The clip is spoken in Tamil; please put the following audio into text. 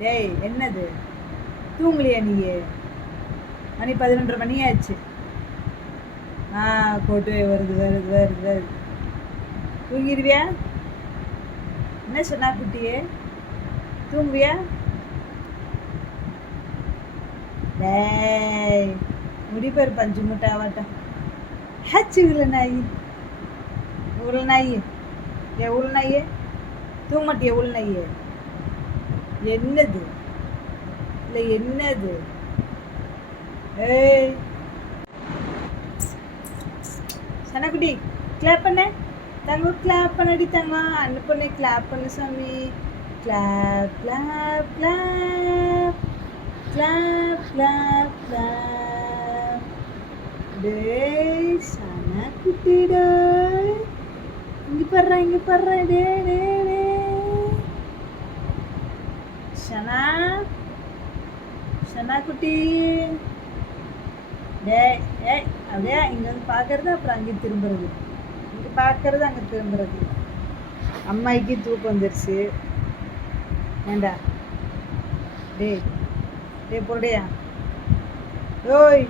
டேய் என்னது தூங்கலையா நீ? மணி 11:30 மணி ஆச்சு. போட்டு வருது வருது வருது வருது. தூங்கிடுவியா? என்ன சொன்னா குட்டியே? தூங்குவியா? டேய் முடிப்பார் பஞ்சு மூட்டை ஆவாட்டம். ஹச்சு உள்ள நாய், உள்ள நாய், ஏ உள்ள நாயே, தூங்க மாட்டிய உள்ள நாயே? என்னது இல்லை என்னது? ஏய் சனக்குட்டி கிளாப் பண்ண தங்கம், கிளாப் பண்ணடி தங்கம். அண்ணு பொண்ணு கிளாப் பண்ணு சாமி. Clap clap clap clap clap clap. டேய் சனக்குட்டிடா, இங்க படுறா இங்க படுறா. டே டே டே சனா, சனா குட்டி. டேய் ஏய் அப்படியே இங்கே வந்து பார்க்கறது அப்புறம் அங்கே திரும்புறது, இங்கே பார்க்கறது அங்கே திரும்புறது. அம்மாய்க்கு தூக்கம் வந்துருச்சு. ஏண்டா டேய் டே போடையா? ஓய்